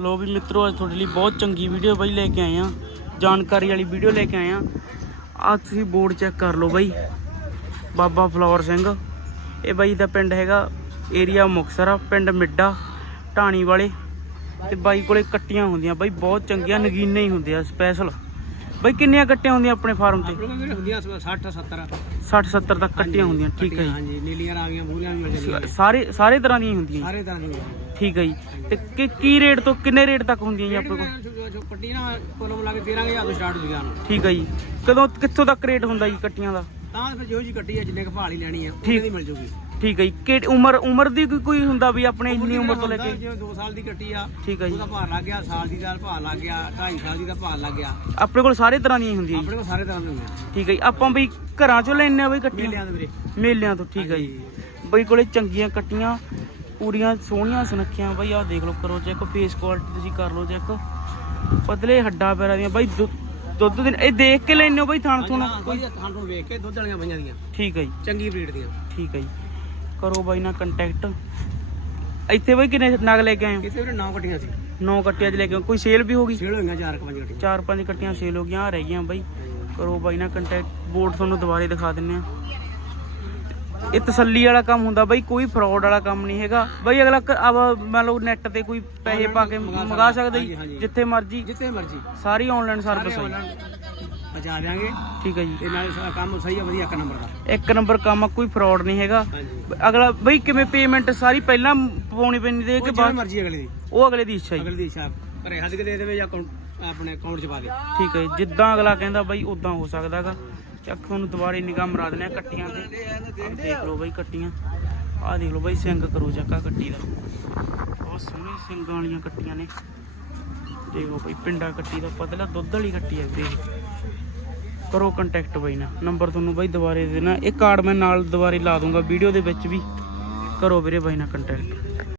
ਲੋ ਵੀ ਮਿੱਤਰੋ, ਅੱਜ ਤੁਹਾਡੇ ਲਈ ਬਹੁਤ ਚੰਗੀ ਵੀਡੀਓ ਬਾਈ ਲੈ ਕੇ ਆਏ ਆ ਜਾਣਕਾਰੀ ਵਾਲੀ ਵੀਡੀਓ ਲੈ ਕੇ ਆਏ ਆ ਆ ਤੁਸੀਂ ਬੋਰਡ ਚੈੱਕ ਕਰ ਲਓ ਬਾਈ। ਬਾਬਾ ਫਲੋਰ ਸਿੰਘ। ਇਹ ਬਾਈ ਦਾ ਪਿੰਡ ਹੈਗਾ ਏਰੀਆ ਮੁਕਤਸਰ ਆ, ਪਿੰਡ ਮਿੱਡਾ, ਢਾਣੀ ਵਾਲੇ। ਤੇ ਬਾਈ ਕੋਲੇ ਕੱਟੀਆਂ ਹੁੰਦੀਆਂ। ਬਾਈ ਬਹੁਤ ਚੰਗੀਆਂ, ਨਗੀਨੇ ਹੀ ਹੁੰਦੇ ਆ ਸਪੈਸ਼ਲ ਬਾਈ ਕਿੰਨੀਆਂ ਕੱਟੀਆਂ ਹੁੰਦੀਆਂ ਆਪਣੇ ਫਾਰਮ ਤੇ? ਆਪਣੇ ਕੋਲ ਵੀਰੇ ਹੁੰਦੀਆਂ? 60 70 60 70 ਤੱਕ ਕੱਟੀਆਂ ਹੁੰਦੀਆਂ ਠੀਕ ਹੈ ਜੀ। ਹਾਂਜੀ ਨੀਲੀਆਂ ਆ ਗਈਆਂ ਮੂਲੀਆਂ ਵੀ ਮਿਲ ਜਾਂਦੀਆਂ ਨੇ। ਸਾਰੇ ਸਾਰੇ ਤਰ੍ਹਾਂ ਦੀਆਂ ਹੁੰਦੀਆਂ। ਜੀ। ਸਾਰੇ ਤਰ੍ਹਾਂ ਦੀਆਂ ਹੁੰਦੀਆਂ। ਠੀਕ ਹੈ ਜੀ। ਤੇ ਕਿ- ਕੀ ਰੇਟ ਤੋਂ ਕਿੰਨੇ ਰੇਟ ਤੱਕ ਹੁੰਦੀਆਂ ਜੀ ਆਪਣੇ ਕੋਲ। ਜੋ- ਜੋ ਪੱਟੀ ਨਾ ਕੋਲੋਂ ਮਿਲਾ ਕੇ 13000 ਤੋਂ ਸਟਾਰਟ ਹੁੰਦੀਆਂ ਨੇ ਠੀਕ ਹੈ ਜੀ। ਕਦੋਂ ਕਿੱਥੋਂ ਤੱਕ ਰੇਟ ਹੁੰਦਾ ਜੀ ਕੱਟੀਆਂ ਦਾ? ਤਾਂ ਫਿਰ ਜਿਹੋ ਜੀ ਕੱਟੀ ਹੈ ਜਿੰਨੇ ਕੁ ਭਾਲ ਹੀ ਲੈਣੀ ਹੈ। ਉਹਨੇ ਦੀ ਮਿਲ ਜੂਗੀ। ਠੀਕ ਹੈ ਜੀ। ਕਿ ਉਮਰ ਉਮਰ ਦੀ ਕੋਈ- ਕੋਈ ਹੁੰਦਾ ਵੀ ਆਪਣੇ ਇੰਨੀ ਉਮਰ ਤੋਂ ਲੈ ਕੇ? ਜਿਵੇਂ 2 ਸਾਲ ਦੀ ਕੱਟੀ ਆ ਠੀਕ ਹੈ ਜੀ। ਉਹਦਾ ਭਾਰ ਲੱਗ ਗਿਆ ਸਾਲ ਦੀ ਦਾ ਭਾਰ ਲੱਗ ਗਿਆ 2.5 ਸਾਲ ਦੀ ਦਾ ਭਾਰ ਲੱਗ ਗਿਆ। ਆਪਣੇ ਕੋਲ ਸਾਰੇ ਤਰ੍ਹਾਂ ਦੀਆਂ ਹੁੰਦੀਆਂ ਆਪਣੇ ਕੋਲ ਸਾਰੇ ਤਰ੍ਹਾਂ ਦੇ ਹੁੰਦੇ ਠੀਕ ਹੈ ਜੀ। ਆਪਾਂ ਬਈ ਘਰਾਂ ਚੋਂ ਲੈਣੇ ਆ ਬਈ ਕੱਟੀਆਂ? ਮੇਲਿਆਂ ਦੇ ਵੀਰੇ। ਮੇਲਿਆਂ ਤੋਂ ਠੀਕ ਹੈ ਜੀ। ਬਈ ਕੋਲੇ ਚੰਗੀਆਂ ਕੱਟੀਆਂ ਪੂਰੀਆਂ ਸੋਹਣੀਆਂ ਸੁਨੱਖੀਆਂ ਬਈ ਆਹ ਦੇਖ ਲਓ ਕਰੋ ਚੈੱਕ ਫੇਸ ਕੁਆਲਿਟੀ ਤੁਸੀਂ ਕਰ ਲਓ ਚੈੱਕ ਪਤਲੇ ਹੱਡਾਂ ਪੈਰਾਂ ਦੀਆਂ ਬਈ ਦੁੱਧ ਦੇ ਇਹ ਦੇਖ ਕੇ ਲੈਣੇ ਹੋ ਬਈ ਥਣ ਥੁਣ ਕੋਈ ਥਾਂ ਤੋਂ ਵੇਖ ਕੇ ਦੁੱਧ ਵਾਲੀਆਂ ਪਈਆਂ ਦੀਆਂ। ਠੀਕ ਹੈ ਜੀ। ਚੰਗੀ ਬਰੀਡ ਦੀਆਂ। ਠੀਕ ਹੈ ਜੀ। ਕਰੋ ਬਾਈ ਨਾਲ ਕੰਟੈਕਟ ਇੱਥੇ ਬਈ ਕਿੰਨੇ ਨਗ ਲੈ ਕੇ ਆਏ ਇੱਥੇ ਵੀਰੇ 9 ਕੱਟੀਆਂ ਸੀ। ਨੌ ਕੱਟਿਆਂ 'ਚ ਲੈ ਕੇ ਆਏ। ਕੋਈ ਸੇਲ ਵੀ ਹੋ ਗਈ? ਛੇੜ ਹੋਈਆਂ 4 5 ਕੱਟੀਆਂ ਚਾਰ ਪੰਜ ਕੱਟੀਆਂ ਸੇਲ ਹੋ ਗਈਆਂ ਆ ਰਹਿ ਗਈਆਂ ਬਾਈ। ਕਰੋ ਬਾਈ ਨਾਲ ਕੰਟੈਕਟ ਬੋਰਡ ਤੁਹਾਨੂੰ ਦੁਬਾਰੇ ਦਿਖਾ ਦਿੰਨੇ ਆ ਇਹ ਤਸੱਲੀ ਵਾਲਾ ਕੰਮ ਹੁੰਦਾ ਬਾਈ ਕੋਈ ਫਰਾਡ ਵਾਲਾ ਕੰਮ ਨਹੀਂ ਹੈਗਾ। ਬਾਈ ਅਗਲਾ ਕ- ਮੰਨ ਲਓ ਨੈਟ ਤੇ ਕੋਈ ਪੈਸੇ ਪਾ ਕੇ ਮੰਗਾ ਸਕਦਾ ਜੀ। ਜਿੱਥੇ ਮਰਜ਼ੀ। ਜਿੱਥੇ ਮਰਜ਼ੀ। ਸਾਰੀ ਆਨਲਾਈਨ ਸਰਵਿਸ ਹੈ। ਪਹੁੰਚਾ ਦਿਆਂਗੇ। ਠੀਕ ਹੈ ਜੀ। ਤੇ ਨਾਲੇ ਸਾਰਾ ਕੰਮ ਸਹੀ ਆ ਵਧੀਆ ਇੱਕ ਨੰਬਰ ਦਾ। ਇੱਕ ਨੰਬਰ ਕੰਮ ਆ, ਕੋਈ ਫਰਾਡ ਨਹੀਂ ਹੈਗਾ। ਹਾਂਜੀ। ਅਗਲਾ ਬਈ ਕਿਵੇਂ ਪੇਮੈਂਟ ਸਾਰੀ ਪਹਿਲਾਂ ਪਵਾਉਣੀ ਪੈਂਦੀ ਦੇ ਉਹ ਕਿ ਬਾਅਦ ਮਰਜ਼ੀ ਅਗਲੇ ਦੀ। ਉਹ ਅਗਲੇ ਦੀ ਇੱਛਾ ਜੀ। ਅਗਲੇ ਦੀ ਇੱਛਾ। ਘਰੇ ਹੱਦ ਕੇ ਦੇ ਦੇਵੇ ਜਾਂ account- ਆਪਣੇ ਅਕਾਊਂਟ 'ਚ ਪਾ ਦੇ। ਠੀਕ ਹੈ ਜੀ। ਜਿੱਦਾਂ ਅਗਲਾ ਕਹਿੰਦਾ ਬਾਈ ਉਦਾਂ ਹੋ ਸਕਦਾਗਾ ਚੱਕ ਤੁਹਾਨੂੰ ਦੁਬਾਰੇ ਨਿਗਾਹ ਮਰਾ ਦਿੰਦੇ ਆ ਕੱਟੀਆਂ ਤੇ। ਆਹ ਦੇਖ ਲਓ ਬਾਈ ਕੱਟੀਆਂ। ਆਹ ਦੇਖ ਲਓ ਬਾਈ ਸਿੰਘ ਕਰੋ ਚੱਕਾ ਕੱਟੀ ਦਾ। ਬਹੁਤ ਸੋਹਣੀ ਸਿੰਘਾਂ ਵਾਲੀਆਂ ਕੱਟੀਆਂ ਨੇ। ਦੇਖੋ ਬਾਈ ਪਿੰਡਾ ਕੱਟੀ ਦਾ। ਪਤਲਾ ਦੁੱਧ ਵਾਲੀ ਕੱਟੀ ਹੈ ਵੀਰੇ ਇਹ। ਕਰੋ ਕੰਟੈਕਟ ਬਾਈ ਨਾਲ ਨੰਬਰ ਤੁਹਾਨੂੰ ਬਾਈ ਦੁਬਾਰੇ ਦੇਣਾ। ਇਹ ਕਾਰਡ ਮੈਂ ਨਾਲ ਦੁਬਾਰੇ ਲਾ ਦੂੰਗਾ ਵੀਡੀਓ ਦੇ ਵਿੱਚ ਵੀ। ਕਰੋ ਵੀਰੇ ਬਾਈ ਨਾਲ ਕੰਟੈਕਟ